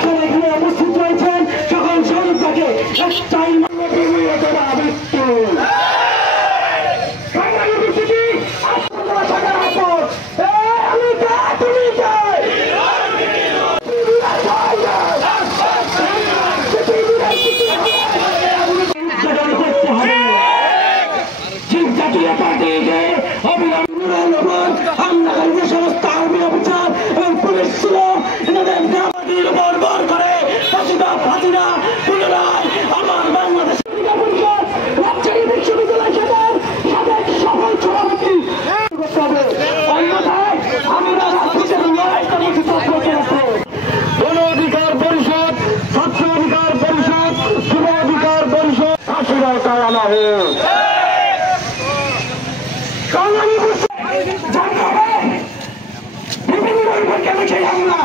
আজকে এখানে উপস্থিত রয়েছেন সকল সৈনিককে একটাই জাতীয় পার্টিকে হামলাকারীদের সমস্ত আর্মি অফিসার এবং পুলিশ ছিল এনাদের গ্রামাটির উপর ভর করে ফাঁসিরা পুনরায় আমার বাংলাদেশ পরিষদ রাজশাহী বিশ্ববিদ্যালয় সাথে সফল সভাপতি করতে হবে। অন্যথায় আমরা রাজনীতির লড়াই কর্মসূচি করতে হবে। গণ অধিকার পরিষদ, ছাত্র অধিকার পরিষদ, যুব অধিকার পরিষদ ফাঁসিরা কারানা হোক। জানতে হবে বিভিন্ন কেন সেই আমরা